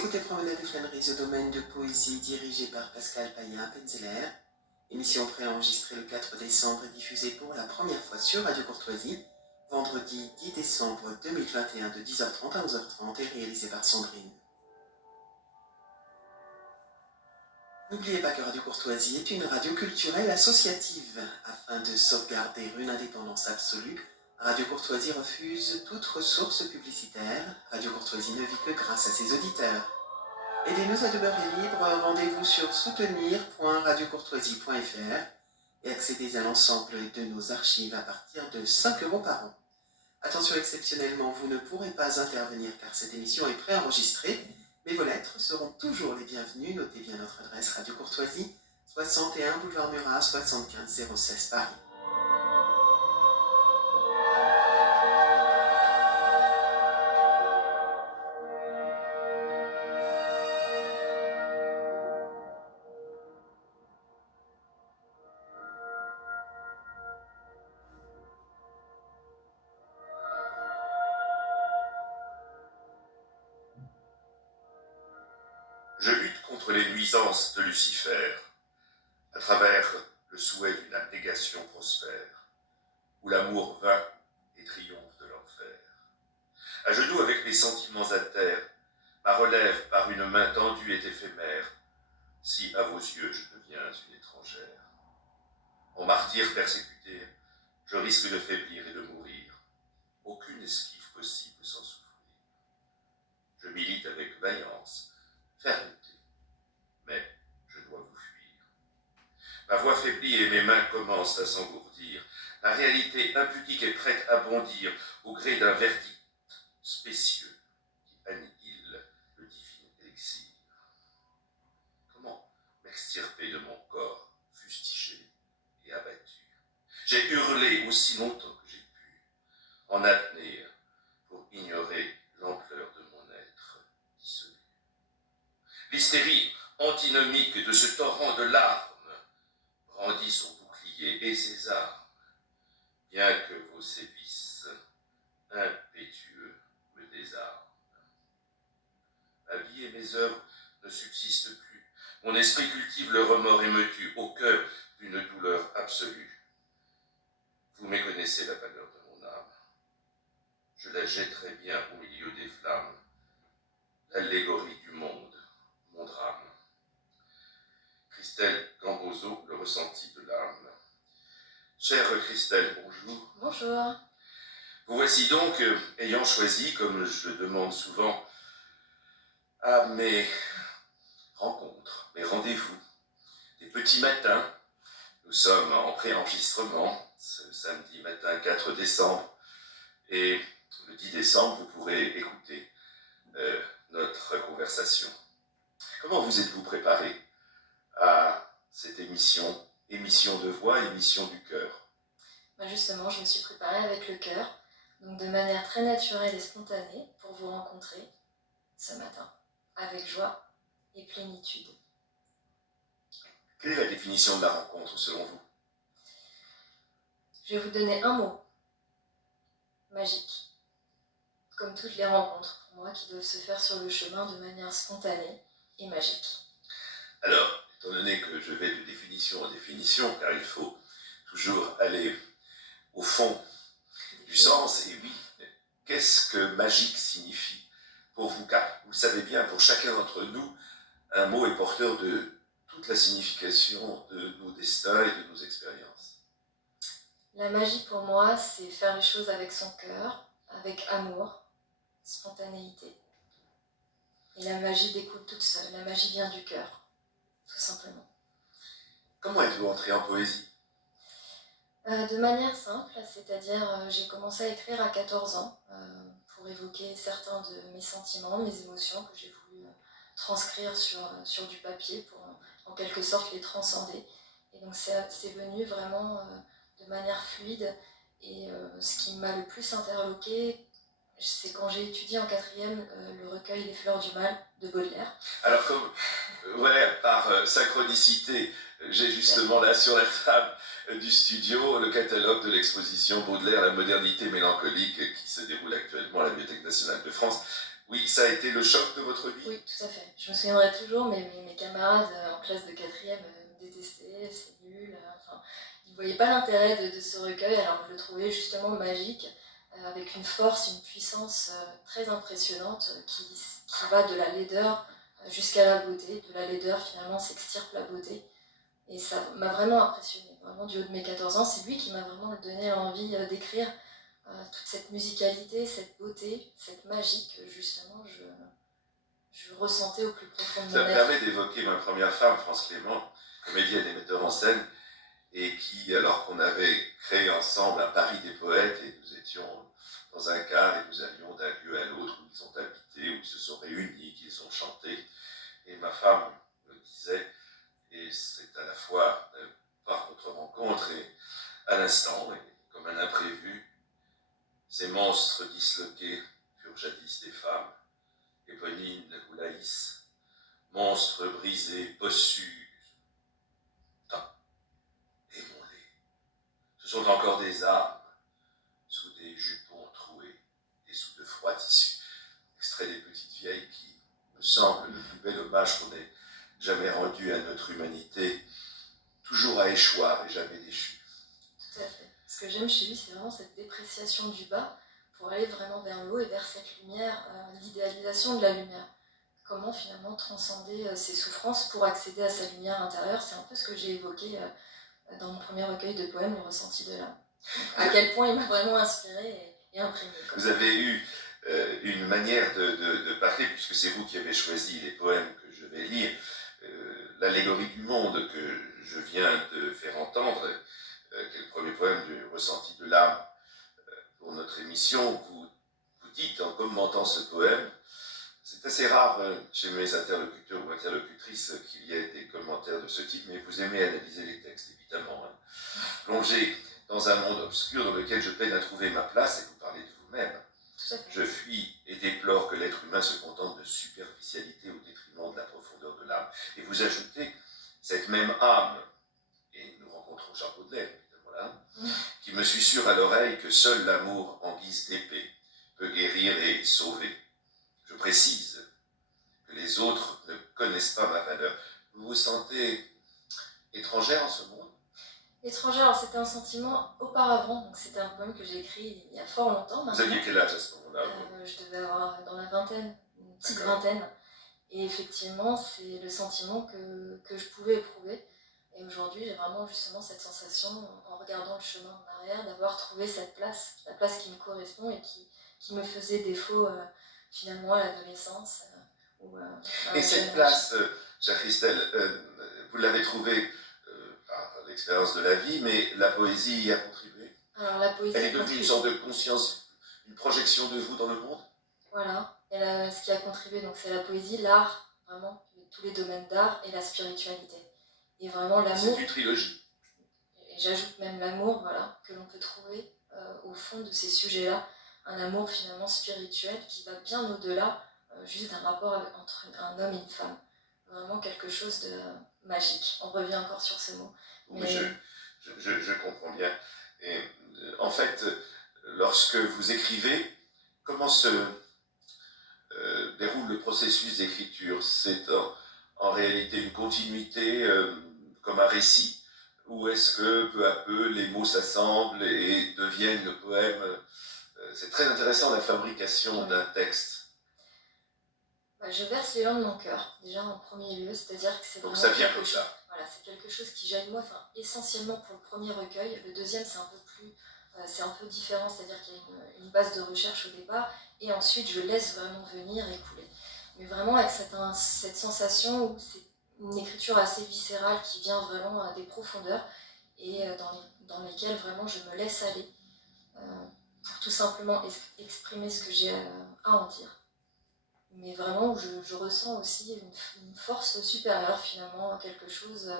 écoutez Promenade et flâneries au domaine de poésie dirigé par Pascal Payen-Penzeler. Émission préenregistrée le 4 décembre et diffusée pour la première fois sur Radio Courtoisie, vendredi 10 décembre 2021 de 10h30 à 11h30 et réalisée par Sandrine. N'oubliez pas que Radio Courtoisie est une radio culturelle associative. Afin de sauvegarder une indépendance absolue, Radio Courtoisie refuse toute ressource publicitaire. Radio Courtoisie ne vit que grâce à ses auditeurs. Aidez-nous à demeurer libre, rendez-vous sur soutenir.radiocourtoisie.fr et accédez à l'ensemble de nos archives à partir de 5 € par an. Attention, exceptionnellement, vous ne pourrez pas intervenir car cette émission est préenregistrée, mais vos lettres seront toujours les bienvenues. Notez bien notre adresse Radio Courtoisie, 61 boulevard Murat, 75 016 Paris. Je lutte contre les nuisances de Lucifer, à travers le souhait d'une abnégation prospère, où l'amour vainc et triomphe de l'enfer. À genoux avec mes sentiments à terre, ma relève par une main tendue est éphémère, si à vos yeux je deviens une étrangère. En martyr persécuté, je risque de faiblir et de mourir, aucune esquive possible sans souffrir. Je milite avec vaillance, fermeté, mais je dois vous fuir. Ma voix faiblit et mes mains commencent à s'engourdir. La réalité impudique est prête à bondir au gré d'un verdict spécieux qui annihile le divin élixir. Comment m'extirper de mon corps fustigé et abattu? J'ai hurlé aussi longtemps que j'ai pu, en apnée pour ignorer l'ampleur de mon être dissolu. L'hystérie antinomique de ce torrent de larmes brandit son bouclier et ses armes, bien que vos sévices impétueux me désarment. Ma vie et mes œuvres ne subsistent plus. Mon esprit cultive le remords et me tue au cœur d'une douleur absolue. Vous méconnaissez la valeur de mon âme. Je la jetterai bien au milieu des flammes. L'allégorie du monde, mon drame. Christelle Gambozo, le ressenti de l'âme. Chère Christelle, bonjour. Bonjour. Vous voici donc, ayant choisi, comme je le demande souvent, à mes rencontres, mes rendez-vous, des petits matins. Nous sommes en préenregistrement, ce samedi matin 4 décembre, et le 10 décembre, vous pourrez écouter notre conversation. Comment vous êtes-vous préparé à cette émission de voix, émission du cœur? Justement, je me suis préparée avec le cœur, donc de manière très naturelle et spontanée, pour vous rencontrer ce matin, avec joie et plénitude. Quelle est la définition de la rencontre selon vous? Je vais vous donner un mot: magique. Comme toutes les rencontres, pour moi, qui doivent se faire sur le chemin de manière spontanée et magique. Alors, étant donné que je vais de définition en définition, car il faut toujours aller au fond du sens, et oui, qu'est-ce que magique signifie pour vous? Car vous le savez bien, pour chacun d'entre nous, un mot est porteur de toute la signification de nos destins et de nos expériences. La magie pour moi, c'est faire les choses avec son cœur, avec amour, spontanéité. Et la magie découle toute seule, la magie vient du cœur, tout simplement. Comment êtes-vous entré en poésie? De manière simple, c'est-à-dire j'ai commencé à écrire à 14 ans pour évoquer certains de mes sentiments, mes émotions que j'ai voulu transcrire sur du papier pour en quelque sorte les transcender. Et donc c'est venu vraiment de manière fluide, et ce qui m'a le plus interloqué, c'est quand j'ai étudié en 4e le recueil Les Fleurs du Mal de Baudelaire. Alors comme, voilà, par synchronicité, j'ai justement là sur la table du studio le catalogue de l'exposition Baudelaire, la modernité mélancolique, qui se déroule actuellement à la Bibliothèque nationale de France, Oui, ça a été le choc de votre vie? Oui, tout à fait. Je me souviendrai toujours, mes camarades en classe de quatrième me détestaient, c'est nul. Enfin, ils ne voyaient pas l'intérêt de ce recueil, alors que je le trouvais justement magique, avec une force, une puissance très impressionnante qui va de la laideur jusqu'à la beauté. De la laideur, finalement, s'extirpe la beauté. Et ça m'a vraiment impressionnée. Vraiment, du haut de mes 14 ans, c'est lui qui m'a vraiment donné envie d'écrire toute cette musicalité, cette beauté, cette magie que justement je ressentais au plus profond de Ça mon me être. permet d'évoquer ma première femme, France Clément, comédienne et metteur en scène, et qui, alors qu'on avait créé ensemble un Paris des poètes, et nous étions dans un car et nous allions d'un lieu à l'autre où ils ont habité, où ils se sont réunis, qu'ils ont chanté, et ma femme me disait, et c'est à la fois par notre rencontre et à l'instant, et comme un imprévu, ces monstres disloqués furent jadis des femmes, Éponine ou Laïs, monstres brisés, bossus, aimons-les. Ce sont encore des âmes, sous des jupons troués et sous de froids tissus. Extrait des Petites Vieilles qui me semble le plus bel hommage qu'on ait jamais rendu à notre humanité, toujours à échoir et jamais déchu. Tout à fait. Ce que j'aime chez lui, c'est vraiment cette dépréciation du bas pour aller vraiment vers le haut et vers cette lumière, l'idéalisation de la lumière. Comment finalement transcender ses souffrances pour accéder à sa lumière intérieure. C'est un peu ce que j'ai évoqué dans mon premier recueil de poèmes, Le ressenti de l'âme. À quel point il m'a vraiment inspiré et imprégné. Vous avez eu une manière de parler, puisque c'est vous qui avez choisi les poèmes que je vais lire, l'allégorie du monde que je viens de faire entendre, qui est le premier poème du ressenti de l'âme pour notre émission. Vous dites en commentant ce poème, c'est assez rare chez mes interlocuteurs ou interlocutrices qu'il y ait des commentaires de ce type, mais vous aimez analyser les textes, évidemment. Plongé dans un monde obscur dans lequel je peine à trouver ma place, et vous parlez de vous-même. Je fuis et déplore que l'être humain se contente de superficialité au détriment de la profondeur de l'âme. Et vous ajoutez cette même âme, et nous rencontrons Charles Baudelaire, évidemment là, qui me susurre à l'oreille que seul l'amour en guise d'épée peut guérir et sauver. Je précise que les autres ne connaissent pas ma valeur. Vous vous sentez étrangère en ce monde? Étrangère, alors c'était un sentiment auparavant, donc c'était un poème que j'ai écrit il y a fort longtemps maintenant. Vous aviez quel âge à ce moment-là? Je devais avoir dans la vingtaine, une petite vingtaine. Et effectivement, c'est le sentiment que je pouvais éprouver. Et aujourd'hui, j'ai vraiment justement cette sensation, en regardant le chemin en arrière, d'avoir trouvé cette place, la place qui me correspond et qui me faisait défaut finalement à l'adolescence. Et cette place, chère Christelle, vous l'avez trouvée par l'expérience de la vie, mais la poésie y a contribué? Alors la poésie elle est devenue une sorte de conscience, une projection de vous dans le monde? Voilà, et là, ce qui a contribué, donc c'est la poésie, l'art, vraiment, tous les domaines d'art et la spiritualité. Et vraiment l'amour. C'est une trilogie. Et j'ajoute même l'amour, voilà, que l'on peut trouver au fond de ces sujets-là, un amour finalement spirituel qui va bien au-delà juste d'un rapport entre un homme et une femme. Vraiment quelque chose de magique. On revient encore sur ce mot. Mais... Oui, je comprends bien. Et en fait, lorsque vous écrivez, comment se déroule le processus d'écriture? C'est en réalité une continuité comme un récit, ou est-ce que peu à peu les mots s'assemblent et deviennent le poème? C'est très intéressant la fabrication d'un texte. Je verse l'élan de mon cœur, déjà en premier lieu, c'est-à-dire que c'est donc vraiment ça vient comme ça. Voilà, c'est quelque chose qui jaillit de moi, enfin, essentiellement pour le premier recueil. Le deuxième, c'est un peu plus, c'est un peu différent, c'est-à-dire qu'il y a une base de recherche au départ, et ensuite je laisse vraiment venir et couler. Mais vraiment avec cette sensation où c'est une écriture assez viscérale qui vient vraiment à des profondeurs et dans lesquelles vraiment je me laisse aller pour tout simplement exprimer ce que j'ai à en dire. Mais vraiment où je ressens aussi une force supérieure finalement, quelque chose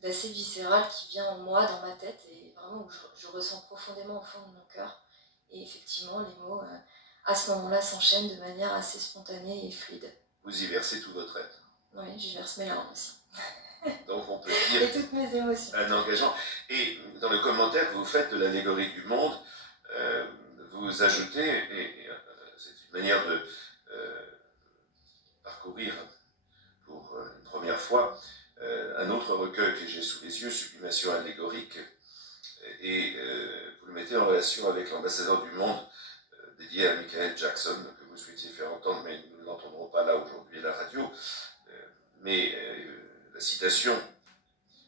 d'assez viscéral qui vient en moi, dans ma tête, et vraiment où je ressens profondément au fond de mon cœur. Et effectivement, les mots, à ce moment-là, s'enchaînent de manière assez spontanée et fluide. Vous y versez tout votre être? Oui, j'y verse mes larmes aussi. Donc on peut dire... et toutes mes émotions. Un engagement. Et dans le commentaire que vous faites de l'allégorie du monde, vous ajoutez, et c'est une manière parcourir pour une première fois un autre recueil que j'ai sous les yeux, Sublimation allégorique, et vous le mettez en relation avec l'ambassadeur du monde dédié à Michael Jackson, que vous souhaitiez faire entendre, mais nous ne l'entendrons pas là aujourd'hui à la radio. Mais la citation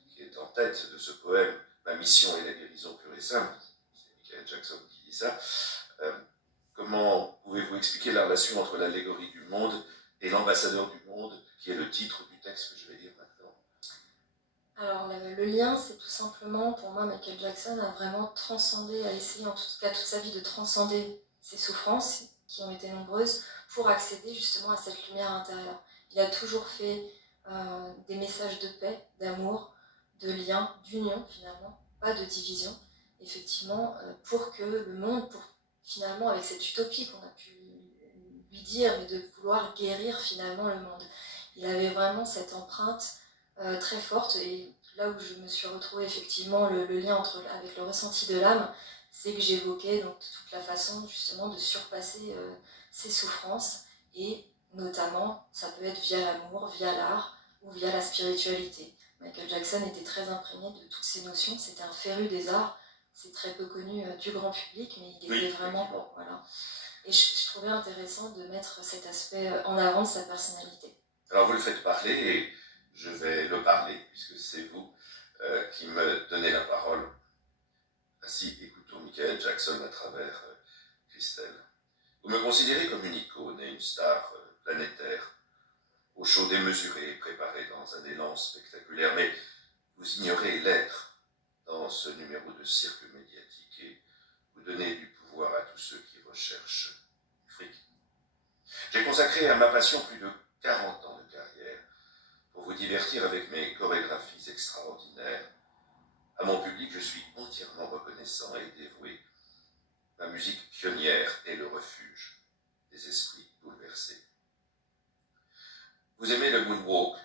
qui est en tête de ce poème, Ma mission est la guérison pure et simple, c'est Michael Jackson qui dit ça. Comment pouvez-vous expliquer la relation entre l'allégorie du monde et l'ambassadeur du monde, qui est le titre du texte que je vais lire maintenant? Alors le lien, c'est tout simplement, pour moi, Michael Jackson a vraiment transcendé, a essayé en tout cas toute sa vie de transcender ses souffrances, qui ont été nombreuses, pour accéder justement à cette lumière intérieure. Il a toujours fait des messages de paix, d'amour, de lien, d'union finalement, pas de division, effectivement, pour que le monde, pour finalement avec cette utopie qu'on a pu lui dire, mais de vouloir guérir finalement le monde. Il avait vraiment cette empreinte très forte, et là où je me suis retrouvée effectivement le lien avec le ressenti de l'âme, c'est que j'évoquais donc toute la façon justement de surpasser ses souffrances, et notamment ça peut être via l'amour, via l'art ou via la spiritualité. Michael Jackson était très imprégné de toutes ces notions, c'était un féru des arts, c'est très peu connu du grand public, mais il était vraiment... Voilà. Et je trouvais intéressant de mettre cet aspect en avant de sa personnalité. Alors vous le faites parler, et je vais le parler, puisque c'est vous qui me donnez la parole. Ainsi, écoutons Michael Jackson à travers Christelle. Vous me considérez comme une icône et une star planétaire, au show démesuré, préparé dans un élan spectaculaire, mais vous ignorez l'être dans ce numéro de cirque médiatique, et vous donnez du pouvoir à tous ceux qui recherchent du fric. J'ai consacré à ma passion plus de 40 ans de carrière pour vous divertir avec mes chorégraphies extraordinaires. À mon public, je suis entièrement reconnaissant et dévoué. Ma musique pionnière est le refuge des esprits bouleversés. Vous aimez le moonwalk,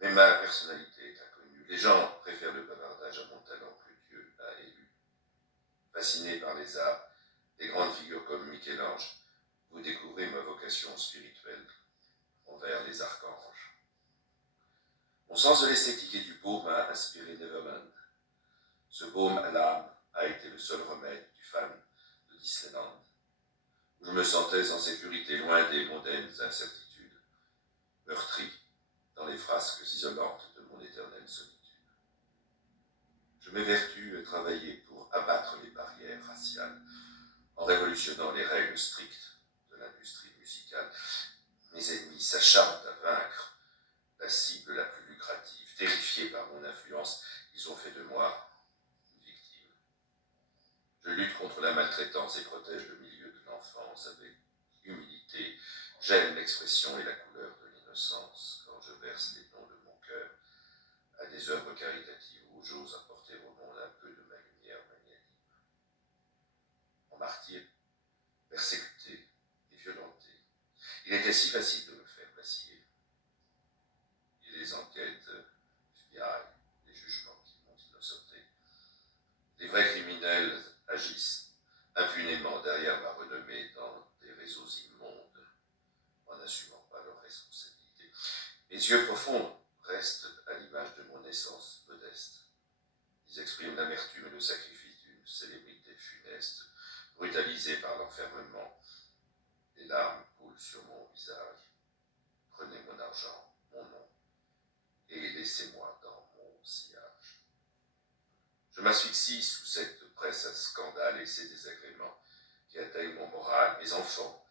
mais ma personnalité est inconnue. Les gens préfèrent le bavardage à mon talent que Dieu a élu. Fasciné par les arts, des grandes figures comme Michel-Ange, vous découvrez ma vocation spirituelle envers les archanges. Mon sens de l'esthétique et du beau m'a inspiré Neverland. Ce baume à l'âme a été le seul remède du fan de Disneyland, où je me sentais en sécurité loin des mondaines incertitudes, meurtri dans les frasques isolantes de mon éternelle solitude. Je m'évertue à travailler pour abattre les barrières raciales, en révolutionnant les règles strictes de l'industrie musicale. Mes ennemis s'acharnent à vaincre la cible la plus lucrative. Terrifiés par mon influence, ils ont fait de moi une victime. Je lutte contre la maltraitance et protège le milieu de l'enfance avec humilité. J'aime l'expression et la couleur de l'innocence quand je verse les dons de mon cœur à des œuvres caritatives où j'ose apporter au monde un peu de ma lumière magnanime. En martyr, persécuté et violenté, il était si facile de me faire vaciller. Et les enquêtes FBI, les jugements qui m'ont innocenté. Les vrais criminels agissent impunément derrière ma renommée dans des réseaux immondes, en n'assumant pas leurs responsabilités. Mes yeux profonds restent à l'image de mon essence modeste. Ils expriment l'amertume et le sacrifice d'une célébrité funeste, brutalisée par l'enfermement. Les larmes coulent sur mon visage. Prenez mon argent, mon nom, et laissez-moi dans mon sillage. Je m'asphyxie sous cette presse à scandale et ces désagréments qui atteignent mon moral, mes enfants,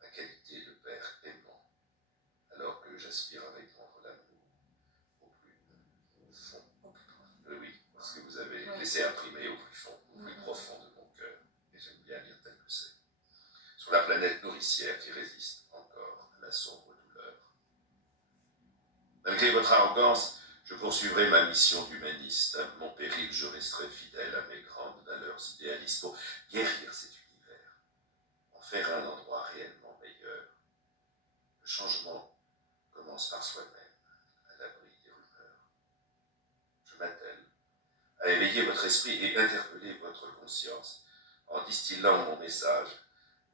ma qualité de père aimant, alors que j'aspire à répandre l'amour au plus fond. Oui, parce que vous avez laissé imprimer au plus fond, au plus profond de mon cœur, et j'aime bien lire tel que c'est, sur la planète nourricière qui résiste encore à la sombre douleur. Malgré votre arrogance, je poursuivrai ma mission d'humaniste. À mon péril, je resterai fidèle à mes grandes valeurs idéalistes pour guérir cet univers, en faire un endroit réellement meilleur. Le changement commence par soi-même, à l'abri des rumeurs. Je m'attelle à éveiller votre esprit et interpeller votre conscience en distillant mon message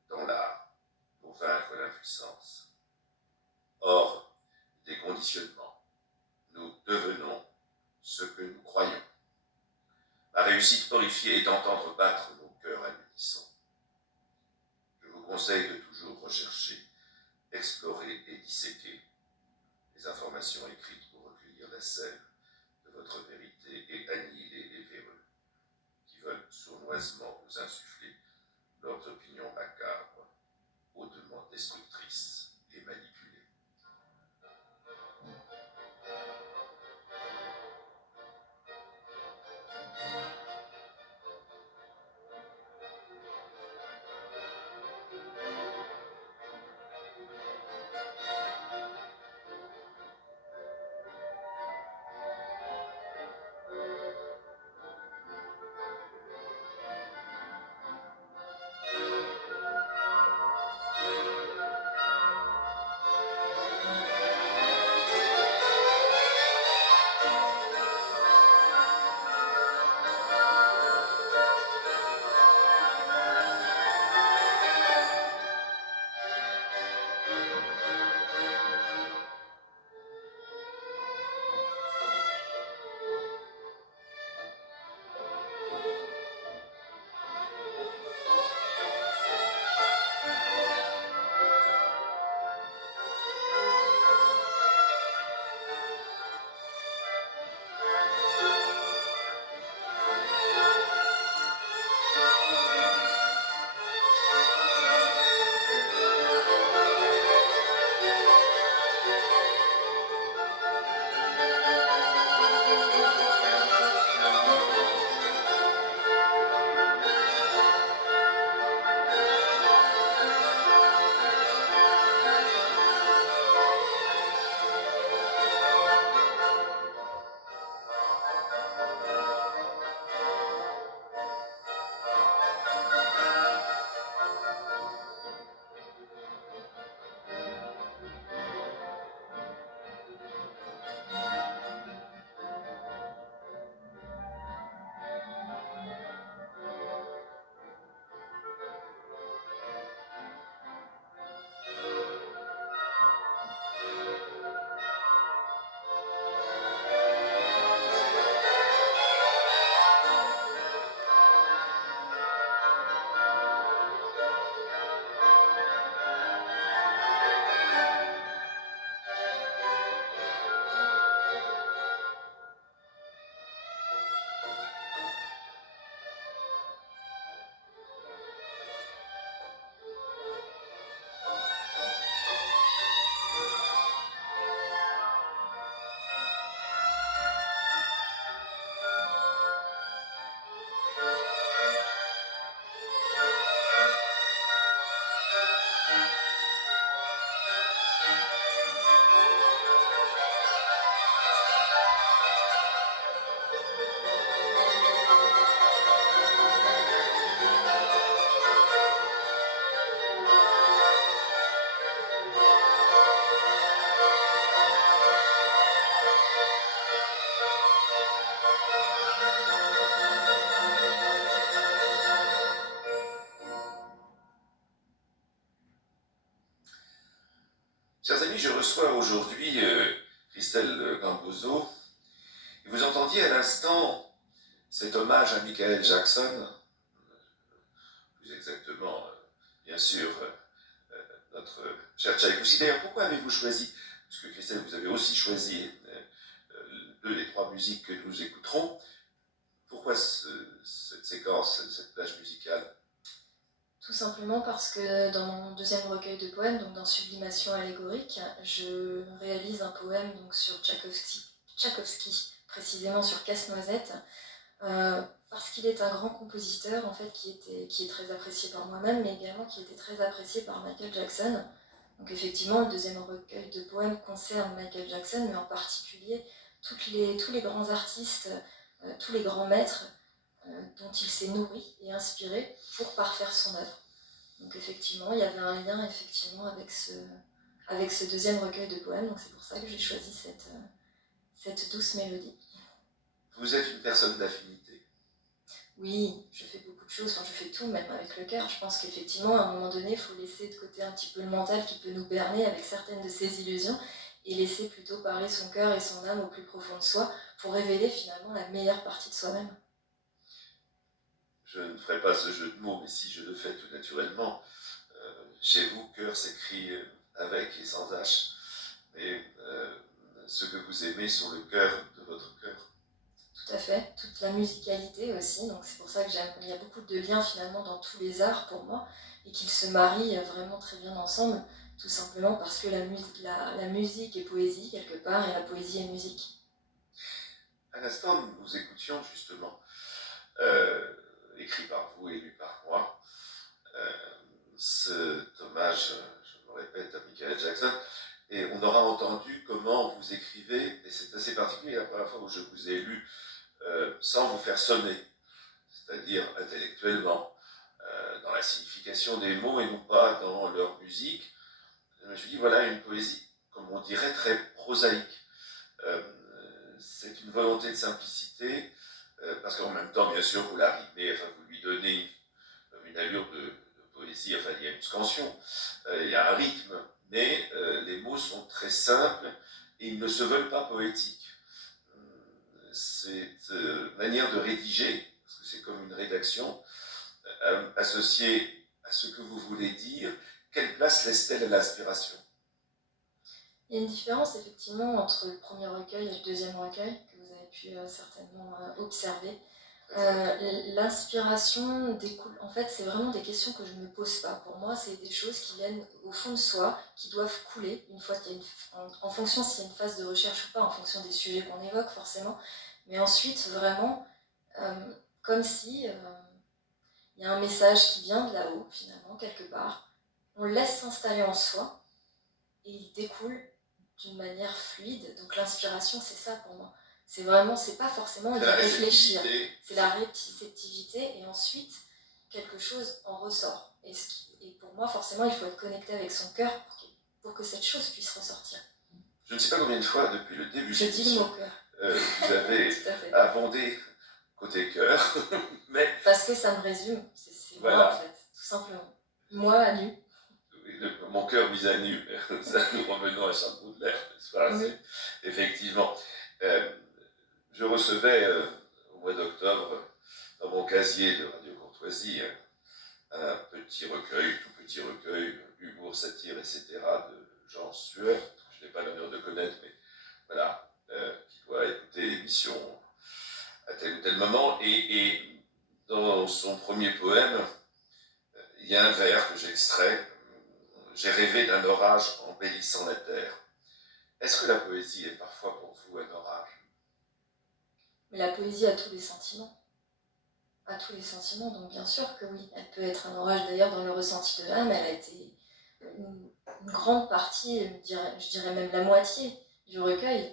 dans l'art, pour vaincre l'impuissance. Hors des conditionnements, nous devenons ce que nous croyons. Ma réussite horrifiée est d'entendre battre nos cœurs à l'unisson. Je vous conseille de toujours rechercher, explorer et disséquer les informations écrites pour recueillir la sève de votre vérité et annihiler les véreux qui veulent sournoisement vous insuffler leurs opinions macabres, hautement destructrices et manipulées. Chers amis, je reçois aujourd'hui Christelle Gambozo. Vous entendiez à l'instant cet hommage à Michael Jackson, plus exactement, bien sûr, notre cher Tchaïkovski. D'ailleurs, pourquoi avez-vous choisi, parce que Christelle, vous avez aussi choisi 2 des 3 musiques que nous écouterons, pourquoi cette séquence, cette plage musicale? Tout simplement parce que dans mon deuxième recueil de poèmes, donc dans Sublimation allégorique, je réalise un poème donc sur Tchaïkovski, précisément sur Casse-Noisette, parce qu'il est un grand compositeur en fait qui est très apprécié par moi-même, mais également qui était très apprécié par Michael Jackson. Donc effectivement, le deuxième recueil de poèmes concerne Michael Jackson, mais en particulier tous les grands artistes, tous les grands maîtres dont il s'est nourri et inspiré pour parfaire son œuvre. Donc effectivement, il y avait un lien effectivement avec ce deuxième recueil de poèmes, donc c'est pour ça que j'ai choisi cette douce mélodie. Vous êtes une personne d'affinité. Oui, je fais beaucoup beaucoup de choses, enfin, je fais tout même avec le cœur. Je pense qu'effectivement, à un moment donné, il faut laisser de côté un petit peu le mental qui peut nous berner avec certaines de ces illusions et laisser plutôt parler son cœur et son âme au plus profond de soi pour révéler finalement la meilleure partie de soi-même. Je ne ferai pas ce jeu de mots, mais si je le fais tout naturellement, chez vous, cœur s'écrit avec et sans H, mais ce que vous aimez sur le cœur de votre cœur. Tout à fait, toute la musicalité aussi, donc c'est pour ça que j'aime. Il y a beaucoup de liens finalement dans tous les arts pour moi, et qu'ils se marient vraiment très bien ensemble, tout simplement parce que la musique est poésie quelque part, et la poésie est musique. À l'instant, nous écoutions justement, écrit par vous et lu par moi, cet hommage, je me répète, à Michael Jackson, et on aura entendu comment vous écrivez, et c'est assez particulier la première fois où je vous ai lu, sans vous faire sonner, c'est-à-dire intellectuellement, dans la signification des mots et non pas dans leur musique. Je me suis dit, voilà une poésie, comme on dirait, très prosaïque. C'est une volonté de simplicité, parce qu'en même temps, bien sûr, vous la rimez, enfin, vous lui donnez une allure de poésie, enfin, il y a une scansion, il y a un rythme, mais les mots sont très simples et ils ne se veulent pas poétiques. Cette manière de rédiger, parce que c'est comme une rédaction, associée à ce que vous voulez dire, quelle place laisse-t-elle à l'inspiration ? Il y a une différence effectivement entre le premier recueil et le deuxième recueil, que vous avez pu certainement observer. L'inspiration découle, en fait, c'est vraiment des questions que je ne me pose pas. Pour moi, c'est des choses qui viennent au fond de soi, qui doivent couler, une fois qu'il y a en fonction s'il y a une phase de recherche ou pas, en fonction des sujets qu'on évoque forcément. Mais ensuite, vraiment, comme si il y a un message qui vient de là-haut, finalement, quelque part. On le laisse s'installer en soi et il découle d'une manière fluide. Donc l'inspiration, c'est ça pour moi. C'est vraiment, c'est pas forcément y réfléchir. C'est la réceptivité et ensuite, quelque chose en ressort. Et pour moi, forcément, il faut être connecté avec son cœur pour que cette chose puisse ressortir. Je ne sais pas combien de fois, depuis le début de Je dis le mot cœur. vous avez abondé côté cœur, mais... Parce que ça me résume, c'est voilà. Moi en fait, tout simplement. Moi à nu. Mon cœur mise à nu, ça nous revenons à Saint-Baudelaire, n'est-ce pas ? Oui. Effectivement. Je recevais au mois d'octobre, dans mon casier de Radio Courtoisie, un petit recueil, tout petit recueil, humour, satire, etc., de Jean Sueur, que je n'ai pas l'honneur de connaître, mais voilà, qui doit écouter l'émission à tel ou tel moment. Et dans son premier poème, il y a un vers que j'extrais. J'ai rêvé d'un orage embellissant la terre. Est-ce que la poésie est parfois pour vous un orage ? Mais la poésie a tous les sentiments. A tous les sentiments, donc bien sûr que oui. Elle peut être un orage d'ailleurs dans le ressenti de l'âme. Elle a été une grande partie, je dirais même la moitié du recueil,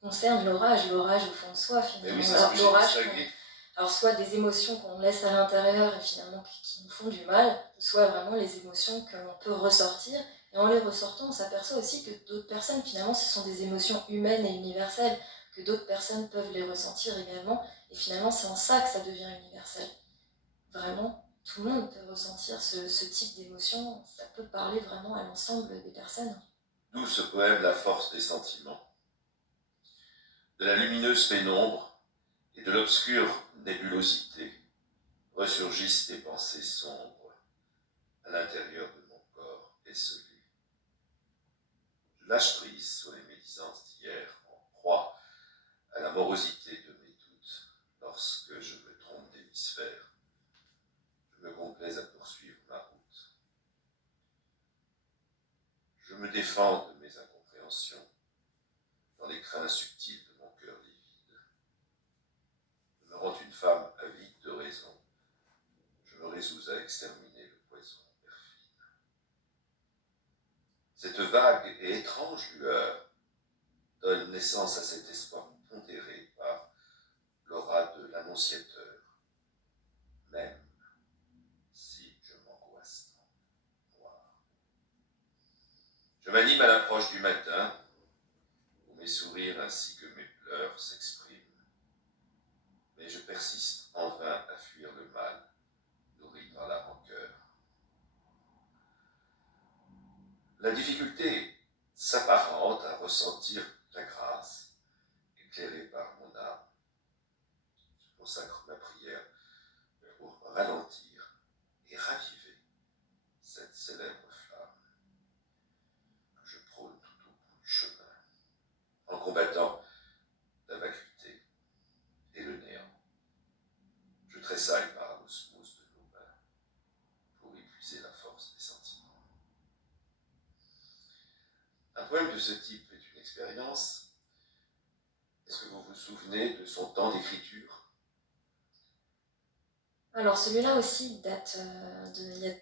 concerne l'orage au fond de soi finalement. Oui, alors l'orage, alors soit des émotions qu'on laisse à l'intérieur et finalement qui nous font du mal, soit vraiment les émotions que l'on peut ressortir. Et en les ressortant, on s'aperçoit aussi que d'autres personnes, finalement, ce sont des émotions humaines et universelles, que d'autres personnes peuvent les ressentir également. Et finalement, c'est en ça que ça devient universel. Vraiment, tout le monde peut ressentir ce type d'émotion. Ça peut parler vraiment à l'ensemble des personnes. D'où ce poème, La force des sentiments. De la lumineuse pénombre et de l'obscure nébulosité ressurgissent des pensées sombres à l'intérieur de mon corps esselé. Je lâche prise sur les médisances d'hier en proie à la morosité de mes doutes lorsque je me trompe d'hémisphère. Je me complais à poursuivre ma route. Je me défends de mes incompréhensions dans les crins subtils de mon cœur livide. Je me rends une femme avide de raison. Je me résous à exterminer le poison perfide. Cette vague et étrange lueur donne naissance à cet espoir pondéré par l'aura de l'annonciateur, même si je m'angoisse dans le noir. Je m'anime à l'approche du matin, où mes sourires ainsi que mes pleurs s'expriment, mais je persiste en vain à fuir le mal difficulté s'apparente à ressentir la grâce éclairée par mon âme. Je consacre ma prière pour ralentir et raviver cette célèbre flamme que je prône tout au bout du chemin, en combattant la vacuité et le néant. Je tressaille par l'osmose de nos mains pour épuiser la force des sentiments. Un poème de ce type est une expérience. Est-ce que vous vous souvenez de son temps d'écriture? Alors celui-là aussi date il y a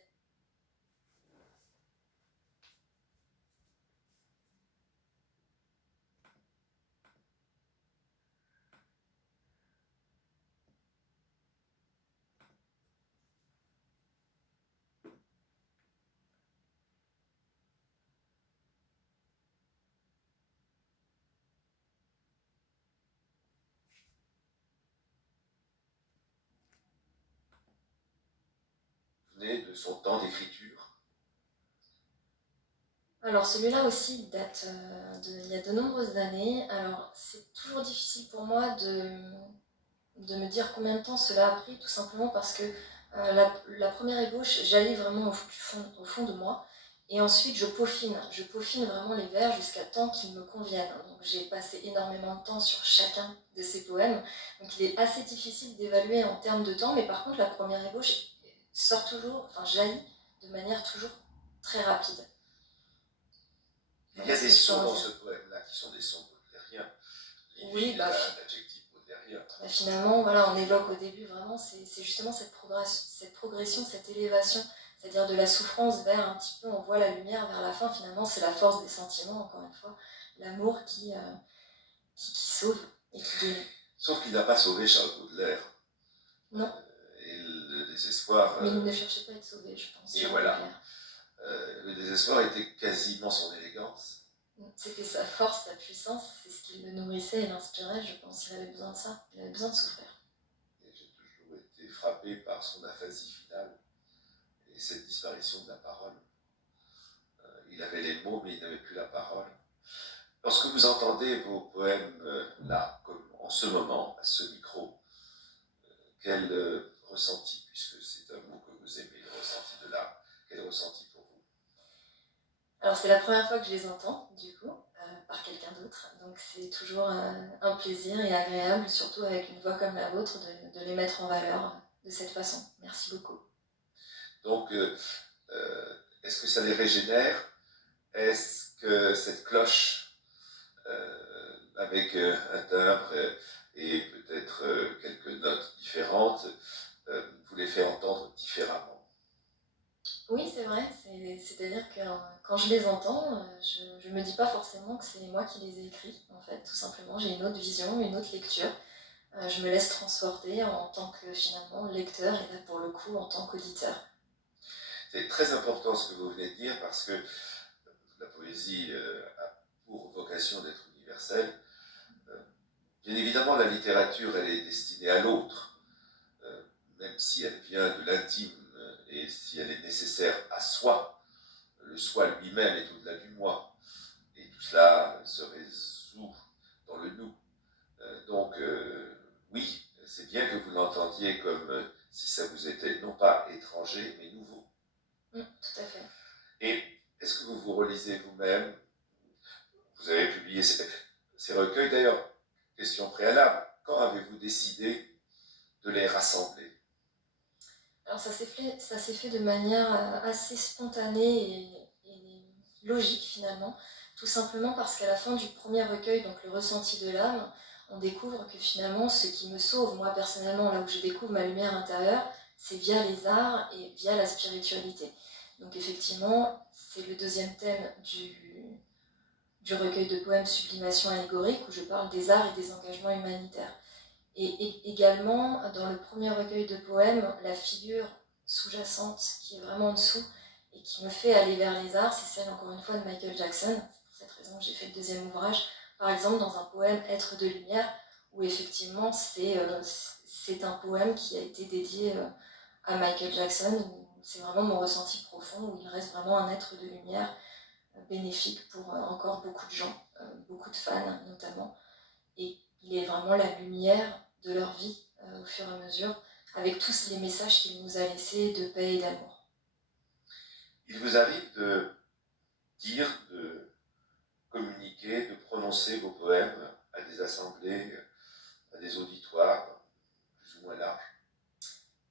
De son temps d'écriture? Alors celui-là aussi date il y a de nombreuses années. Alors c'est toujours difficile pour moi de me dire combien de temps cela a pris, tout simplement parce que la première ébauche, j'allais vraiment au fond de moi. Et ensuite, je peaufine vraiment les vers jusqu'à temps qu'ils me conviennent. Donc j'ai passé énormément de temps sur chacun de ces poèmes. Donc il est assez difficile d'évaluer en termes de temps, mais par contre, la première ébauche jaillit de manière toujours très rapide. Il y a des sons dans ce poème-là qui sont des sons baudelairiens. Oui, l'adjectif baudelairien. Finalement, voilà, on évoque au début vraiment, c'est justement cette progression, cette élévation, c'est-à-dire de la souffrance vers un petit peu, on voit la lumière vers la fin. Finalement, c'est la force des sentiments, encore une fois, l'amour qui sauve et qui guérit. Sauf qu'il n'a pas sauvé Charles Baudelaire. Non. Et le désespoir... Mais il ne cherchait pas à être sauvé, je pense. Et voilà. Le désespoir était quasiment son élégance. C'était sa force, sa puissance, c'est ce qui le nourrissait et l'inspirait, je pense. Il avait besoin de ça, il avait besoin de souffrir. Et j'ai toujours été frappé par son aphasie finale et cette disparition de la parole. Il avait les mots, mais il n'avait plus la parole. Lorsque vous entendez vos poèmes là, comme en ce moment, à ce micro, quel ressenti, puisque c'est un mot que vous aimez, le ressenti de l'âme, quel ressenti pour vous? Alors c'est la première fois que je les entends, du coup, par quelqu'un d'autre, donc c'est toujours un plaisir et agréable, surtout avec une voix comme la vôtre, de les mettre en valeur de cette façon. Merci beaucoup. Donc, est-ce que ça les régénère? Est-ce que cette cloche, avec un timbre et peut-être quelques notes différentes, vous les fait entendre différemment? Oui, c'est vrai, c'est-à-dire que quand je les entends, je me dis pas forcément que c'est moi qui les ai écrits, en fait, tout simplement. J'ai une autre vision, une autre lecture. Je me laisse transporter en tant que, finalement, lecteur, et là, pour le coup, en tant qu'auditeur. C'est très important ce que vous venez de dire, parce que la poésie a pour vocation d'être universelle. Bien évidemment, la littérature, elle est destinée à l'autre, même si elle vient de l'intime et si elle est nécessaire à soi. Le soi lui-même est au-delà du moi, et tout cela se résout dans le nous. Donc, oui, c'est bien que vous l'entendiez comme si ça vous était non pas étranger, mais nouveau. Tout à fait. Et est-ce que vous vous relisez vous-même? Vous avez publié ces recueils, d'ailleurs, question préalable, quand avez-vous décidé de les rassembler? Alors ça s'est fait de manière assez spontanée et logique finalement, tout simplement parce qu'à la fin du premier recueil, donc le ressenti de l'âme, on découvre que finalement ce qui me sauve, moi personnellement, là où je découvre ma lumière intérieure, c'est via les arts et via la spiritualité. Donc effectivement, c'est le deuxième thème du recueil de poèmes Sublimation allégorique, où je parle des arts et des engagements humanitaires. Et également, dans le premier recueil de poèmes, la figure sous-jacente qui est vraiment en dessous et qui me fait aller vers les arts, c'est celle, encore une fois, de Michael Jackson. C'est pour cette raison que j'ai fait le deuxième ouvrage. Par exemple, dans un poème « Être de lumière », où effectivement, c'est un poème qui a été dédié à Michael Jackson, où c'est vraiment mon ressenti profond, où il reste vraiment un être de lumière bénéfique pour encore beaucoup de gens, beaucoup de fans notamment. Et il est vraiment la lumière de leur vie au fur et à mesure, avec tous les messages qu'il nous a laissés de paix et d'amour. Il vous arrive de dire, de communiquer, de prononcer vos poèmes à des assemblées, à des auditoires plus ou moins larges?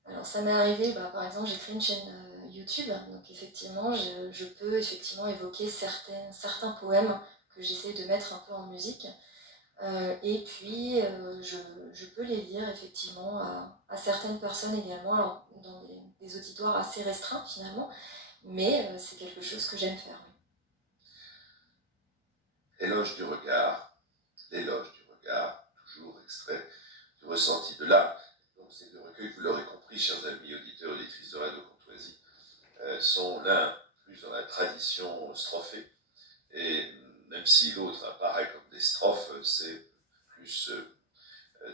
Alors ça m'est arrivé, par exemple j'ai créé une chaîne YouTube, donc effectivement je peux effectivement évoquer certains poèmes que j'essaie de mettre un peu en musique. Et puis je peux les lire effectivement à certaines personnes également, alors dans des auditoires assez restreints finalement, mais c'est quelque chose que j'aime faire. Oui. L'éloge du regard, toujours extrait du ressenti de l'âme. Donc ces deux recueils, vous l'aurez compris, chers amis auditeurs et auditrices de Radio Courtoisie, sont l'un plus dans la tradition strophée, et même si l'autre apparaît comme des strophes, c'est plus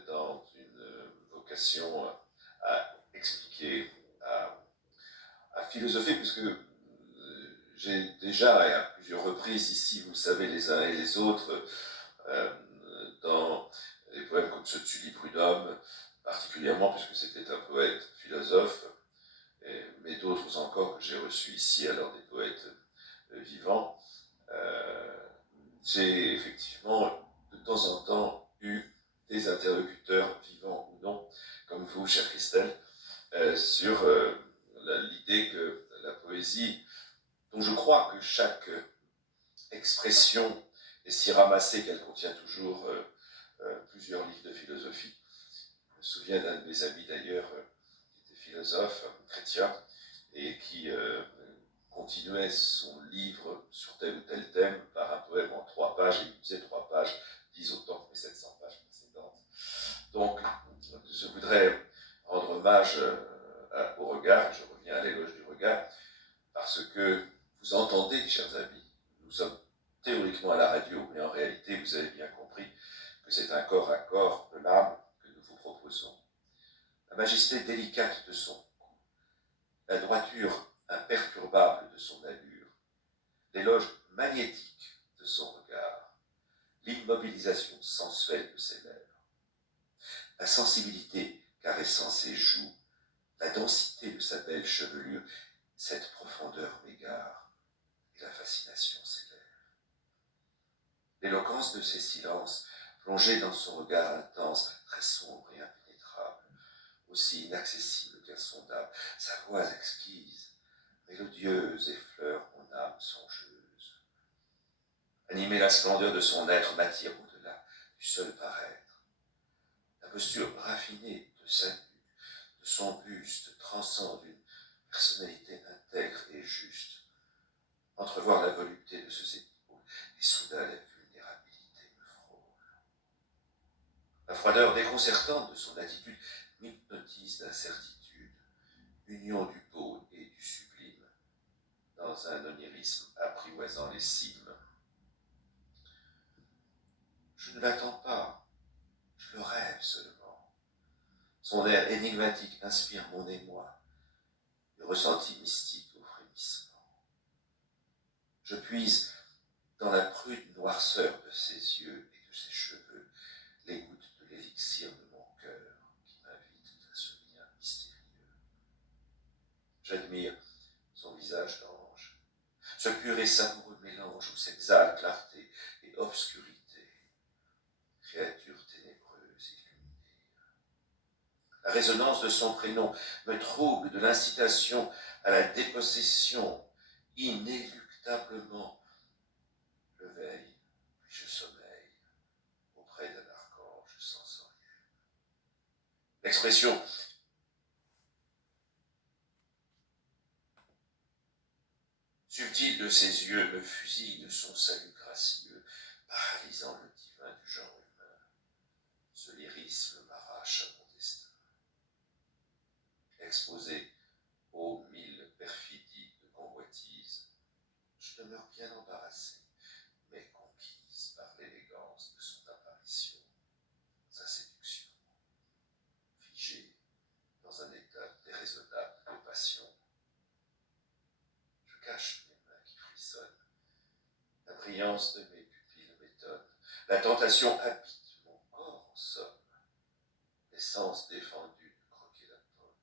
dans une vocation à expliquer, à philosopher, puisque j'ai déjà, et à plusieurs reprises ici, vous le savez les uns et les autres, dans les poèmes comme ceux de Sully Prudhomme, particulièrement puisque c'était un poète philosophe, mais d'autres encore que j'ai reçus ici, alors des poètes vivants, j'ai effectivement de temps en temps eu des interlocuteurs, vivants ou non, comme vous, chère Christelle, sur l'idée que la poésie, dont je crois que chaque expression est si ramassée qu'elle contient toujours plusieurs livres de philosophie. Je me souviens d'un de mes amis d'ailleurs, qui était philosophe, chrétien, et qui continuait son livre sur tel ou tel thème par un poème en 3 pages, et il disait 3 pages, 10 autant que les 700 pages précédentes. Donc, je voudrais rendre hommage au regard, et je reviens à l'éloge du regard, parce que vous entendez, chers amis, nous sommes théoriquement à la radio, mais en réalité, vous avez bien compris que c'est un corps à corps de l'âme que nous vous proposons. La majesté délicate de son cou, la droiture imperturbable de son allure, l'éloge magnétique de son regard, l'immobilisation sensuelle de ses lèvres, la sensibilité caressant ses joues, la densité de sa belle chevelure, cette profondeur m'égare et la fascination s'élève. L'éloquence de ses silences, plongée dans son regard intense, très sombre et impénétrable, aussi inaccessible qu'insondable, sa voix exquise, mélodieuse effleure mon âme songeuse. Animer la splendeur de son être m'attire au-delà du seul paraître. La posture raffinée de sa nuque, de son buste, transcende une personnalité intègre et juste. Entrevoir la volupté de ses épaules, et soudain la vulnérabilité me frôle. La froideur déconcertante de son attitude m'hypnotise d'incertitude, union du beau et du sublime, dans un onirisme apprivoisant les cimes. Je ne l'attends pas, je le rêve seulement. Son air énigmatique inspire mon émoi, le ressenti mystique au frémissement. Je puise dans la prude noirceur de ses yeux et de ses cheveux les gouttes de l'élixir de mon cœur qui m'invite à ce lien mystérieux. J'admire son visage d'ange, ce pur et savoureux mélange où s'exhale clarté et obscurité, créature ténébreuse illuminée. La résonance de son prénom me trouble de l'incitation à la dépossession inéluctablement. Je veille, puis je sommeille, auprès d'un archange sensoriel. L'expression subtile de ses yeux me fusille de son salut gracieux, paralysant le divin du genre humain. Ce lyrisme m'arrache à mon destin. Exposé aux 1000 perfidies de convoitise, je demeure bien embarrassé, mais conquise par l'élégance de son apparition, sa séduction, figée dans un état déraisonnable de passion. Je cache mes mains qui frissonnent l'expérience de mes pupilles m'étonne. La tentation habite mon corps en somme, l'essence défendue de croquer la pomme.